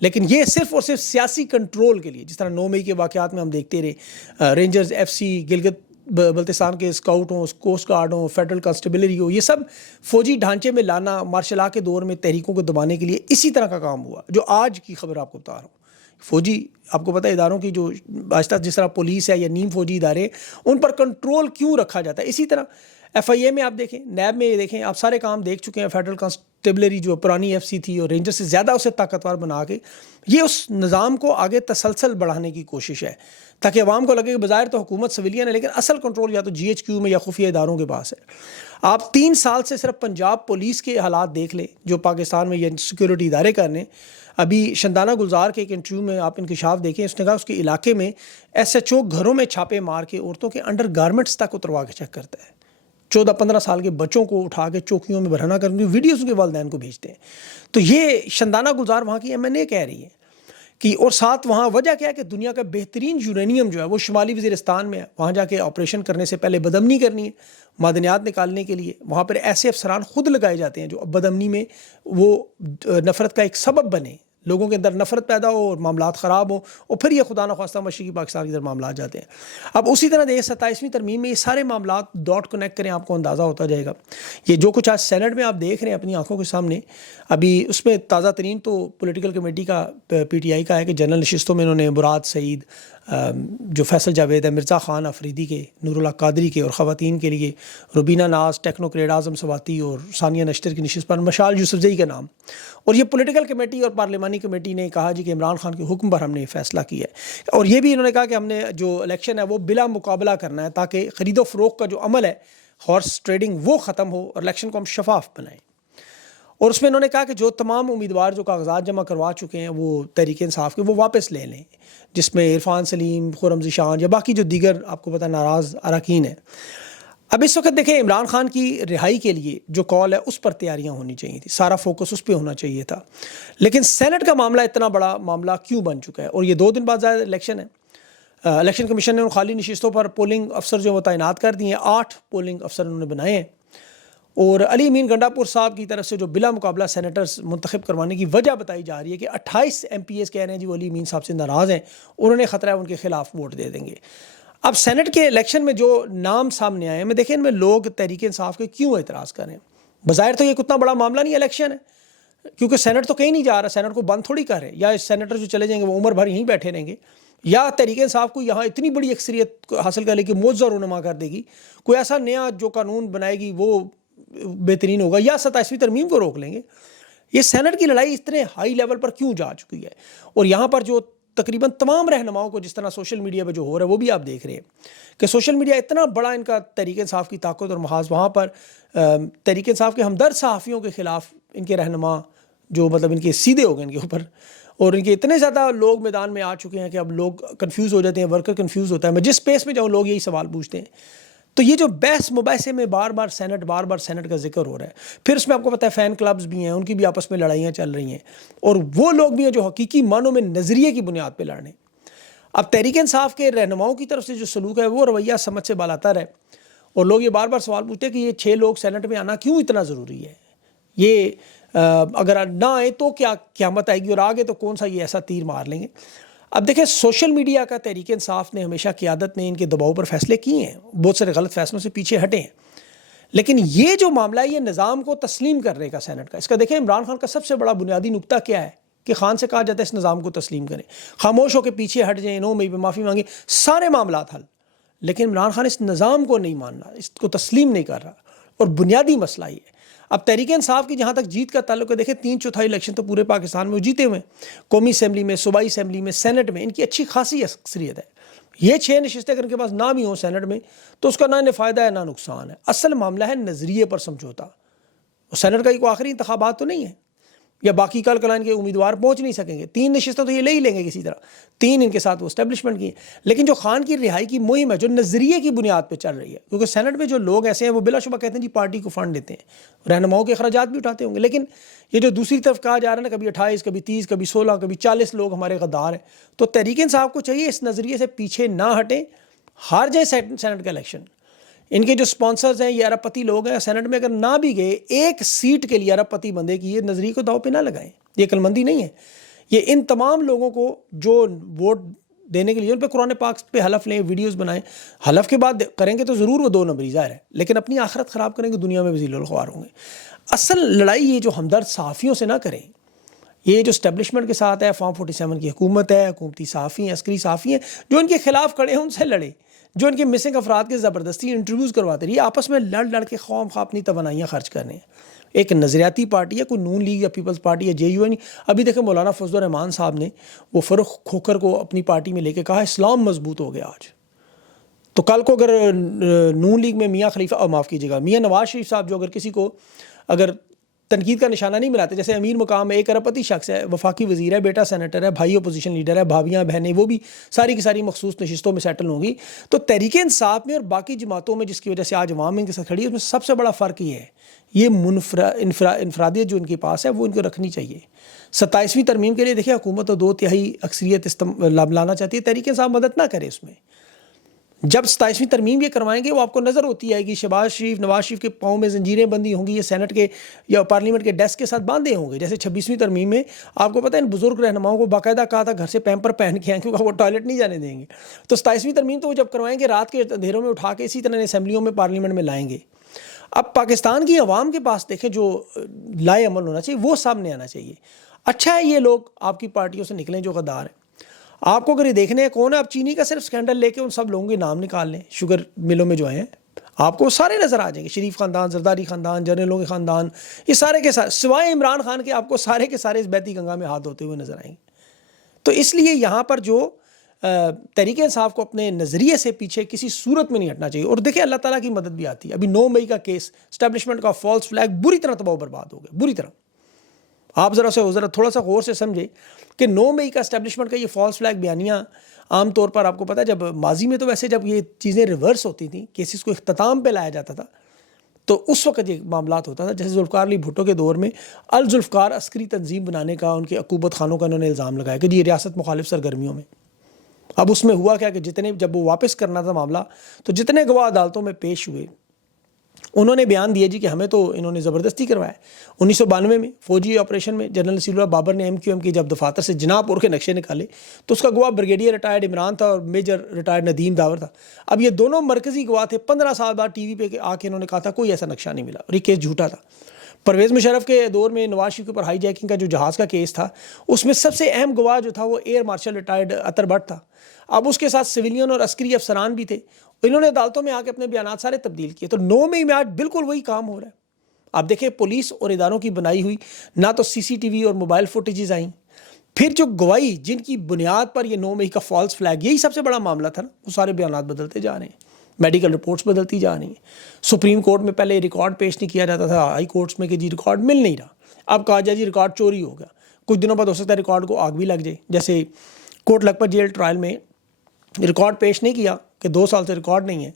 لیکن یہ صرف اور صرف سیاسی کنٹرول کے لیے، جس طرح 9 مئی کے واقعات میں ہم دیکھتے رہے، rangers, F C, Gilgit Baltistan کے اسکاؤٹ ہوں، کوسٹ گارڈ ہوں، فیڈرل کانسٹیبلری ہو، یہ سب فوجی ڈھانچے میں لانا مارشل لا کے دور میں تحریکوں کو دبانے کے لیے اسی طرح کا کام ہوا، جو آج کی خبر آپ کو بتا رہا ہوں۔ فوجی، آپ کو پتہ ہے اداروں کی جو آج تک جس طرح پولیس ہے یا نیم فوجی ادارے، ان پر کنٹرول کیوں رکھا جاتا ہے؟ اسی طرح ایف آئی اے میں آپ دیکھیں، نیب میں دیکھیں، آپ سارے کام دیکھ چکے ہیں، فیڈرل کانسٹیبلری جو پرانی ایف سی تھی اور رینجر سے زیادہ اسے طاقتور بنا کے، یہ اس نظام کو آگے تسلسل بڑھانے کی کوشش ہے، تاکہ عوام کو لگے کہ بظاہر تو حکومت سویلین ہے، لیکن اصل کنٹرول یا تو جی ایچ کیو میں یا خفیہ اداروں کے پاس ہے۔ آپ 3 سال سے صرف پنجاب پولیس کے حالات دیکھ لیں جو پاکستان میں یہ سیکورٹی ادارے کر رہے ہیں۔ ابھی شندانہ گلزار کے ایک انٹرویو میں آپ انکشاف دیکھیں، اس نے کہا اس کے علاقے میں ایس ایچ او گھروں میں چھاپے مار کے عورتوں کے انڈر گارمنٹس تک اتروا کے چیک کرتا ہے، 14-15 سال کے بچوں کو اٹھا کے چوکیوں میں برہنہ کرنے کی ویڈیوز ان کے والدین کو بھیجتے ہیں۔ تو یہ شندانہ گلزار وہاں کی MNA کہہ رہی ہے کہ، اور ساتھ وہاں وجہ کیا ہے کہ دنیا کا بہترین یورینیم جو ہے وہ شمالی وزیرستان میں ہے، وہاں جا کے آپریشن کرنے سے پہلے بدامنی کرنی ہے، معدنیات نکالنے کے لیے وہاں پر ایسے افسران خود لگائے جاتے ہیں جو بدامنی میں وہ نفرت کا ایک سبب بنے، لوگوں کے اندر نفرت پیدا ہو اور معاملات خراب ہوں، اور پھر یہ خدا نخواستہ مشرقی پاکستان کی طرف معاملات جاتے ہیں۔ اب اسی طرح دیکھیں 27ویں ترمیم میں یہ سارے معاملات ڈاٹ کنیکٹ کریں، آپ کو اندازہ ہوتا جائے گا۔ یہ جو کچھ آج سینٹ میں آپ دیکھ رہے ہیں اپنی آنکھوں کے سامنے، ابھی اس میں تازہ ترین تو پولیٹیکل کمیٹی کا پی ٹی آئی کا ہے کہ جنرل نشستوں میں انہوں نے مراد سعید، جو فیصل جاوید ہے، مرزا خان افریدی کے، نور اللہ قادری کے، اور خواتین کے لیے روبینہ ناز، ٹیکنوکریٹ اعظم سواتی اور ثانیہ نشتر کی نشست پر مشال یوسفزئی کا نام۔ اور یہ پولیٹیکل کمیٹی اور پارلیمانی کمیٹی نے کہا جی کہ عمران خان کے حکم پر ہم نے فیصلہ کیا ہے، اور یہ بھی انہوں نے کہا کہ ہم نے جو الیکشن ہے وہ بلا مقابلہ کرنا ہے، تاکہ خرید و فروخت کا جو عمل ہے، ہارس ٹریڈنگ، وہ ختم ہو اور الیکشن کو ہم شفاف بنائیں۔ اور اس میں انہوں نے کہا کہ جو تمام امیدوار جو کاغذات جمع کروا چکے ہیں وہ تحریک انصاف کے، وہ واپس لے لیں، جس میں عرفان سلیم، خرم ذیشان یا باقی جو دیگر آپ کو پتہ ناراض اراکین ہیں۔ اب اس وقت دیکھیں عمران خان کی رہائی کے لیے جو کال ہے اس پر تیاریاں ہونی چاہیے تھی، سارا فوکس اس پہ ہونا چاہیے تھا، لیکن سینٹ کا معاملہ اتنا بڑا معاملہ کیوں بن چکا ہے؟ اور یہ 2 دن بعد زیادہ الیکشن ہے۔ الیکشن کمیشن نے ان خالی نشستوں پر پولنگ افسر جو وہ تعینات کر دیے ہیں، 8 پولنگ افسر انہوں نے بنائے ہیں، اور علی امین گنڈا پور صاحب کی طرف سے جو بلا مقابلہ سینیٹرز منتخب کروانے کی وجہ بتائی جا رہی ہے کہ 28 MPs کہہ رہے ہیں جی وہ علی امین صاحب سے ناراض ہیں، انہوں نے خطرہ ہے ان کے خلاف ووٹ دے دیں گے۔ اب سینٹ کے الیکشن میں جو نام سامنے آئے ہیں، میں دیکھیں ان میں لوگ تحریک انصاف کے کیوں اعتراض کر رہے ہیں؟ بظاہر تو یہ اتنا بڑا معاملہ نہیں الیکشن ہے، کیونکہ سینٹ تو کہیں نہیں جا رہا، سینٹ کو بند تھوڑی کر رہے ہیں، یا سینیٹر جو چلے جائیں گے وہ عمر بھر یہیں بیٹھے رہیں گے، یا تحریک انصاف کو یہاں اتنی بڑی اکثریت حاصل کر لے کہ معجزہ رونما کر دے گی، کوئی ایسا نیا جو قانون بنائے گی وہ بہترین ہوگا، یا 27ویں ترمیم کو روک لیں گے۔ یہ سینٹ کی لڑائی اتنے ہائی لیول پر کیوں جا چکی ہے؟ اور یہاں پر جو تقریباً تمام رہنماؤں کو جس طرح سوشل میڈیا پہ جو ہو رہا ہے وہ بھی آپ دیکھ رہے ہیں کہ سوشل میڈیا اتنا بڑا ان کا تحریک انصاف کی طاقت اور محاذ، وہاں پر تحریک انصاف کے ہمدرد صحافیوں کے خلاف ان کے رہنما جو مطلب ان کے سیدھے ہو گئے ان کے اوپر، اور ان کے اتنے زیادہ لوگ میدان میں آ چکے ہیں کہ اب لوگ کنفیوز ہو جاتے ہیں، ورکر کنفیوز ہوتا ہے۔ میں جس پیس میں جاؤں لوگ یہی سوال پوچھتے ہیں۔ تو یہ جو بحث مباحثے میں بار بار سینٹ کا ذکر ہو رہا ہے، پھر اس میں آپ کو پتہ ہے فین کلبز بھی ہیں، ان کی بھی آپس میں لڑائیاں چل رہی ہیں، اور وہ لوگ بھی ہیں جو حقیقی معنوں میں نظریے کی بنیاد پہ لڑ رہے ہیں۔ اب تحریک انصاف کے رہنماؤں کی طرف سے جو سلوک ہے وہ رویہ سمجھ سے بالاتر ہے، اور لوگ یہ بار بار سوال پوچھتے ہیں کہ یہ 6 لوگ سینٹ میں آنا کیوں اتنا ضروری ہے؟ یہ اگر نہ آئے تو کیا قیامت آئے گی، اور آگے تو کون سا یہ ایسا تیر مار لیں گے؟ اب دیکھیں سوشل میڈیا کا تحریک انصاف نے ہمیشہ قیادت نے ان کے دباؤ پر فیصلے کیے ہیں، بہت سارے غلط فیصلوں سے پیچھے ہٹے ہیں، لیکن یہ جو معاملہ ہے یہ نظام کو تسلیم کرنے کا سینٹ کا، اس کا دیکھیں عمران خان کا سب سے بڑا بنیادی نقطہ کیا ہے کہ خان سے کہا جاتا ہے اس نظام کو تسلیم کریں، خاموش ہو کے پیچھے ہٹ جائیں، 9 مئی پہ معافی مانگیں، سارے معاملات حل، لیکن عمران خان اس نظام کو نہیں مان رہا، اس کو تسلیم نہیں کر رہا، اور بنیادی مسئلہ یہ ہے۔ اب تحریک انصاف کی جہاں تک جیت کا تعلق ہے، دیکھیں 3/4 الیکشن تو پورے پاکستان میں وہ جیتے ہوئے ہیں، قومی اسمبلی میں، صوبائی اسمبلی میں، سینٹ میں ان کی اچھی خاصی اکثریت ہے۔ یہ 6 نشستیں اگر ان کے پاس نہ بھی ہوں سینٹ میں تو اس کا نہ فائدہ ہے نہ نقصان ہے۔ اصل معاملہ ہے نظریے پر سمجھوتا، اور سینٹ کا کوئی آخری انتخابات تو نہیں ہے، یا باقی کل کلان کے امیدوار پہنچ نہیں سکیں گے، 3 نشستیں تو یہ لے ہی لیں گے کسی طرح، 3 ان کے ساتھ وہ اسٹیبلشمنٹ کی ہیں، لیکن جو خان کی رہائی کی مہم ہے جو نظریے کی بنیاد پہ چل رہی ہے، کیونکہ سینٹ میں جو لوگ ایسے ہیں وہ بلا شبہ کہتے ہیں جی پارٹی کو فنڈ دیتے ہیں، رہنماؤں کے اخراجات بھی اٹھاتے ہوں گے، لیکن یہ جو دوسری طرف کہا جا رہا ہے نا کبھی 28 کبھی 30 کبھی 16 کبھی 40 لوگ ہمارے غدار ہیں، تو تحریک انصاف کو چاہیے اس نظریے سے پیچھے نہ ہٹیں، ہار جائے سینٹ کا الیکشن۔ ان کے جو سپانسرز ہیں یہ ارب پتی لوگ ہیں، سینٹ میں اگر نہ بھی گئے 1 سیٹ کے لیے ارب پتی بندے کی یہ نظریے کو داؤ پہ نہ لگائیں، یہ عقل مندی نہیں ہے۔ یہ ان تمام لوگوں کو جو ووٹ دینے کے لیے ان پہ قرآن پاک پہ حلف لیں، ویڈیوز بنائیں، حلف کے بعد کریں گے تو ضرور وہ 2 نمبری ظاہر ہے، لیکن اپنی آخرت خراب کریں گے، دنیا میں بھی ذلیل الخوار ہوں گے۔ اصل لڑائی یہ جو ہمدرد صحافیوں سے نہ کریں، یہ جو اسٹیبلشمنٹ کے ساتھ ہے، فارم 47 کی حکومت ہے، حکومتی صحافی ہیں، عسکری صحافی ہیں، جو ان کے خلاف کھڑے ہیں ان سے لڑیں، جو ان کے مسنگ افراد کے زبردستی انٹرویوز کرواتے رہے، یہ آپس میں لڑ کے خواہ اپنی توانائیاں خرچ کرنے ہیں۔ ایک نظریاتی پارٹی ہے، کوئی نون لیگ یا پیپلز پارٹی یا JUI نہیں۔ ابھی دیکھیں مولانا فضل الرحمان صاحب نے وہ فرخ کھوکھر کو اپنی پارٹی میں لے کے کہا اسلام مضبوط ہو گیا آج، تو کل کو اگر نون لیگ میں میاں خلیفہ معاف کیجیے گا میاں نواز شریف صاحب جو اگر کسی کو اگر تنقید کا نشانہ نہیں ملاتے، جیسے امیر مقام ہے، ایک اربپتی شخص ہے، وفاقی وزیر ہے، بیٹا سینیٹر ہے، بھائی اپوزیشن لیڈر ہے، بھابیاں بہنیں وہ بھی ساری کی ساری مخصوص نشستوں میں سیٹل ہوں گی، تو تحریک انصاف میں اور باقی جماعتوں میں جس کی وجہ سے آج عوام ان کے ساتھ کھڑی ہے، اس میں سب سے بڑا فرق یہ ہے، یہ انفرادیت جو ان کے پاس ہے وہ ان کو رکھنی چاہیے۔ 27ویں ترمیم کے لیے دیکھیں حکومت 2/3 اکثریت لانا چاہتی ہے، تحریک انصاف مدد نہ کرے اس میں۔ جب 27ویں ترمیم یہ کروائیں گے وہ آپ کو نظر ہوتی ہے کہ شہباز شریف، نواز شریف کے پاؤں میں زنجیریں بندی ہوں گی، یہ سینٹ کے یا پارلیمنٹ کے ڈیسک کے ساتھ باندھے ہوں گے۔ جیسے 26ویں ترمیم میں آپ کو پتہ ہے ان بزرگ رہنماؤں کو باقاعدہ کہا تھا گھر سے پیمپر پہن کے آئیں کیونکہ وہ ٹوائلٹ نہیں جانے دیں گے، تو 27ویں ترمیم تو وہ جب کروائیں گے رات کے اندھیروں میں اٹھا کے اسی طرح اسمبلیوں میں پارلیمنٹ میں لائیں گے۔ اب پاکستان کی عوام کے پاس دیکھیں جو لائے عمل ہونا چاہیے وہ سامنے آنا چاہیے۔ اچھا ہے یہ لوگ آپ کی پارٹیوں سے نکلیں جو غدار ہیں، آپ کو اگر یہ دیکھنے ہیں کون ہے، آپ چینی کا صرف سکینڈل لے کے ان سب لوگوں کے نام نکال لیں، شوگر ملوں میں جو ہیں آپ کو سارے نظر آ جائیں گے، شریف خاندان، زرداری خاندان، جرنیلوں کے خاندان، یہ سارے کے سارے سوائے عمران خان کے آپ کو سارے کے سارے اس بیتی گنگا میں ہاتھ دھوتے ہوئے نظر آئیں گے۔ تو اس لیے یہاں پر جو تحریک انصاف کو اپنے نظریے سے پیچھے کسی صورت میں نہیں ہٹنا چاہیے۔ اور دیکھیں اللہ تعالیٰ کی مدد بھی آتی ہے۔ ابھی 9 مئی کا کیس اسٹیبلشمنٹ کا فالس فلیگ بری طرح تباہ و برباد ہو گیا، بری طرح۔ آپ ذرا تھوڑا سا غور سے سمجھیں کہ 9 مئی کا اسٹیبلشمنٹ کا یہ فالس فلیگ بیانیاں عام طور پر آپ کو پتہ ہے جب ماضی میں تو ویسے جب یہ چیزیں ریورس ہوتی تھیں، کیسز کو اختتام پہ لایا جاتا تھا تو اس وقت یہ معاملات ہوتا تھا، جیسے ذوالفقار علی بھٹو کے دور میں الذوالفقار عسکری تنظیم بنانے کا ان کے عقوبت خانوں کا انہوں نے الزام لگایا کہ یہ ریاست مخالف سرگرمیوں میں۔ اب اس میں ہوا کیا کہ جب وہ واپس کرنا تھا معاملہ تو جتنے گواہ عدالتوں میں پیش ہوئے انہوں نے بیان دیا جی کہ ہمیں تو انہوں نے زبردستی کروایا۔ 1992 میں فوجی آپریشن میں جنرل نصیر اللہ بابر نے MQM کی جب دفاتر سے جناح پور کے نقشے نکالے تو اس کا گواہ بریگیڈیئر ریٹائرڈ عمران تھا اور میجر ریٹائرڈ ندیم داور تھا۔ اب یہ دونوں مرکزی گواہ تھے، 15 سال بعد ٹی وی پہ آ کے انہوں نے کہا تھا کوئی ایسا نقشہ نہیں ملا اور یہ کیس جھوٹا تھا۔ پرویز مشرف کے دور میں نواز شریف کے اوپر ہائی جیکنگ کا جو جہاز کا کیس تھا اس میں سب سے اہم گواہ جو تھا وہ air marshal retired Athar but تھا۔ اب اس کے ساتھ سویلین اور عسکری افسران بھی تھے، انہوں نے عدالتوں میں آ کے اپنے بیانات سارے تبدیل کیے۔ تو 9 مئی میں آج بالکل وہی کام ہو رہا ہے۔ آپ دیکھیں پولیس اور اداروں کی بنائی ہوئی نہ تو CCTV اور موبائل فوٹیجز آئیں، پھر جو گواہی جن کی بنیاد پر یہ 9 مئی کا فالس فلیگ یہی سب سے بڑا معاملہ تھا نا، وہ سارے بیانات بدلتے جا رہے ہیں، میڈیکل رپورٹس بدلتی جا رہی ہیں۔ سپریم کورٹ میں پہلے ریکارڈ پیش نہیں کیا جاتا تھا، ہائی کورٹس میں کہ جی ریکارڈ مل نہیں رہا، اب کہا جائے جی ریکارڈ چوری ہو گیا، کچھ دنوں بعد ہو سکتا ہے ریکارڈ کو آگ بھی لگ جائے۔ جیسے کوٹ لکھپت جیل ٹرائل میں ریکارڈ پیش نہیں کیا کہ 2 سال سے ریکارڈ نہیں ہے،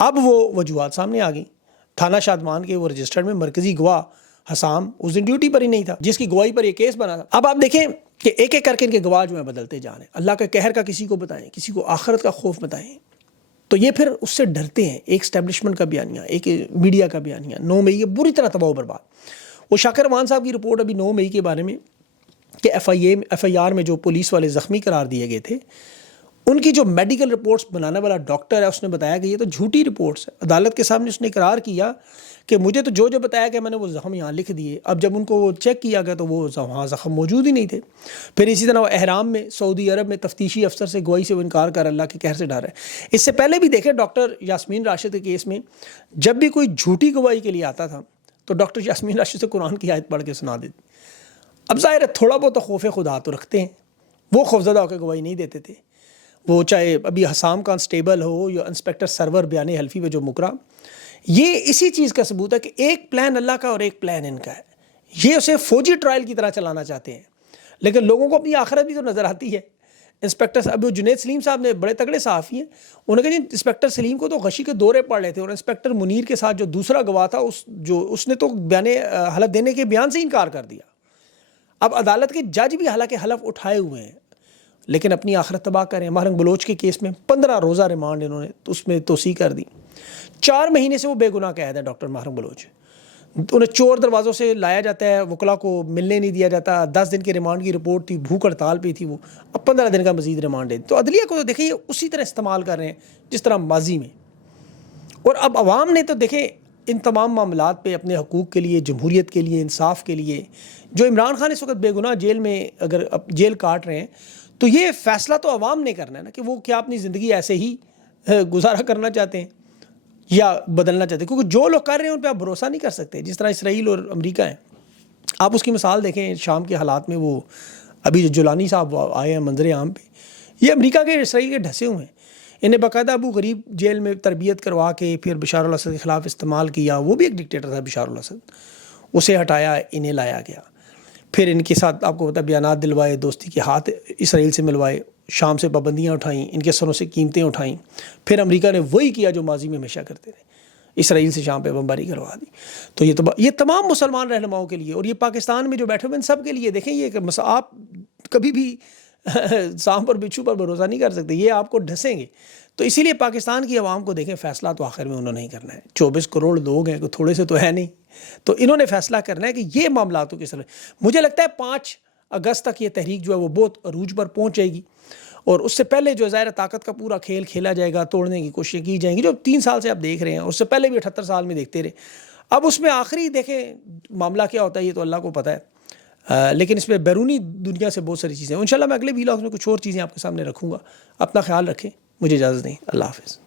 اب وہ وجوہات سامنے آ گئیں۔ تھانہ شادمان کے وہ رجسٹرڈ میں مرکزی گواہ حسام اس دن ڈیوٹی پر ہی نہیں تھا جس کی گواہی پر یہ کیس بنا تھا۔ اب آپ دیکھیں کہ ایک ایک کر کے ان کے گواہ جو ہیں بدلتے جا رہے ہیں، اللہ کے قہر کا کسی کو بتائیں، کسی کو آخرت کا خوف بتائیں، تو یہ پھر اس سے ڈرتے ہیں۔ ایک اسٹیبلشمنٹ کا بیانیہ، ایک میڈیا کا بیانیہ، 9 مئی یہ بری طرح تباہ و برباد۔ وہ شاکر روان صاحب کی رپورٹ ابھی 9 مئی کے بارے میں کہ FIR میں جو پولیس والے زخمی قرار دیے گئے تھے ان کی جو میڈیکل رپورٹس بنانے والا ڈاکٹر ہے اس نے بتایا کہ یہ تو جھوٹی رپورٹس ہے۔ عدالت کے سامنے اس نے اقرار کیا کہ مجھے تو جو بتایا کہ میں نے وہ زخم یہاں لکھ دیے، اب جب ان کو وہ چیک کیا گیا تو وہ وہاں زخم موجود ہی نہیں تھے۔ پھر اسی طرح وہ احرام میں سعودی عرب میں تفتیشی افسر سے گواہی سے وہ انکار کر اللہ کے قہر سے ڈر ہے۔ اس سے پہلے بھی دیکھیں ڈاکٹر یاسمین راشد کے کیس میں جب بھی کوئی جھوٹی گواہی کے لیے آتا تھا تو ڈاکٹر یاسمین راشد سے قرآن کی آیت پڑھ کے سنا دیتی۔ اب ظاہر ہے تھوڑا بہت خوف خدا تو رکھتے ہیں، وہ خوفزدہ ہو کے گواہی نہیں دیتے تھے۔ وہ چاہے ابھی حسام کانسٹیبل ہو یا انسپیکٹر سرور بیان حلفی میں جو مکرا، یہ اسی چیز کا ثبوت ہے کہ ایک پلان اللہ کا اور ایک پلان ان کا ہے۔ یہ اسے فوجی ٹرائل کی طرح چلانا چاہتے ہیں، لیکن لوگوں کو اپنی آخرت بھی تو نظر آتی ہے۔ انسپیکٹر ابھی جنید سلیم صاحب نے بڑے تگڑے صحافی ہیں، انہوں نے کہا جی انسپیکٹر سلیم کو تو غشی کے دورے پڑ رہے تھے اور انسپیکٹر منیر کے ساتھ جو دوسرا گواہ تھا اس نے تو بیان حلف دینے کے بیان سے انکار کر دیا۔ اب عدالت کے جج بھی حالانکہ حلف اٹھائے ہوئے ہیں لیکن اپنی آخرت تباہ کریں۔ مہرنگ بلوچ کے کیس میں 15 روزہ ریمانڈ انہوں نے اس میں توسیع کر دی، 4 مہینے سے وہ بے گناہ قید ہے ڈاکٹر مہرنگ بلوچ۔ انہیں چور دروازوں سے لایا جاتا ہے، وکلا کو ملنے نہیں دیا جاتا، 10 دن کے ریمانڈ کی رپورٹ تھی، بھوک ہڑتال پہ تھی وہ، اب 15 دن کا مزید ریمانڈ ہے۔ تو عدلیہ کو تو دیکھیں یہ اسی طرح استعمال کر رہے ہیں جس طرح ماضی میں، اور اب عوام نے تو دیکھیں ان تمام معاملات پہ اپنے حقوق کے لیے، جمہوریت کے لیے، انصاف کے لیے، جو عمران خان اس وقت بے گناہ جیل میں اگر جیل کاٹ رہے ہیں، تو یہ فیصلہ تو عوام نے کرنا ہے نا کہ وہ کیا اپنی زندگی ایسے ہی گزارا کرنا چاہتے ہیں یا بدلنا چاہتے ہیں، کیونکہ جو لوگ کر رہے ہیں ان پہ آپ بھروسہ نہیں کر سکتے، جس طرح اسرائیل اور امریکہ ہیں۔ آپ اس کی مثال دیکھیں شام کے حالات میں، وہ ابھی جو جولانی صاحب آئے ہیں منظر عام پہ، یہ امریکہ کے اسرائیل کے ڈھسے ہوئے ہیں، انہیں باقاعدہ ابو غریب جیل میں تربیت کروا کے پھر بشار الاسد کے خلاف استعمال کیا، وہ بھی ایک ڈکٹیٹر تھا بشار الاسد، اسے ہٹایا، انہیں لایا گیا، پھر ان کے ساتھ آپ کو پتہ بیانات دلوائے، دوستی کے ہاتھ اسرائیل سے ملوائے، شام سے پابندیاں اٹھائیں، ان کے سروں سے قیمتیں اٹھائیں، پھر امریکہ نے وہی کیا جو ماضی میں ہمیشہ کرتے تھے، اسرائیل سے شام پہ بمباری کروا دی۔ تو یہ تمام مسلمان رہنماؤں کے لیے، اور یہ پاکستان میں جو بیٹھے ہوئے ان سب کے لیے، دیکھیں یہ کہ آپ کبھی بھی سانپ اور بچھو پر بھروسہ نہیں کر سکتے، یہ آپ کو ڈھسیں گے۔ تو اسی لیے پاکستان کی عوام کو دیکھیں، فیصلہ تو آخر میں انہوں نے ہی کرنا ہے، 24 کروڑ لوگ ہیں، کوئی تھوڑے سے تو ہے نہیں، تو انہوں نے فیصلہ کرنا ہے کہ یہ معاملات کو کس طرح۔ مجھے لگتا ہے 5 اگست تک یہ تحریک جو ہے وہ بہت عروج پر پہنچ جائے گی، اور اس سے پہلے جو ظاہر طاقت کا پورا کھیل کھیلا جائے گا، توڑنے کی کوششیں کی جائیں گی، جو 3 سال سے آپ دیکھ رہے ہیں، اس سے پہلے بھی 78 سال میں دیکھتے رہے۔ اب اس میں آخری دیکھیں معاملہ کیا ہوتا ہے، یہ تو اللہ کو پتہ ہے، لیکن اس میں بیرونی دنیا سے بہت ساری چیزیں ہیں۔ انشاءاللہ میں اگلے ویلاگز میں کچھ اور چیزیں آپ کے سامنے رکھوں گا۔ اپنا خیال رکھیں، مجھے اجازت دیں، اللہ حافظ۔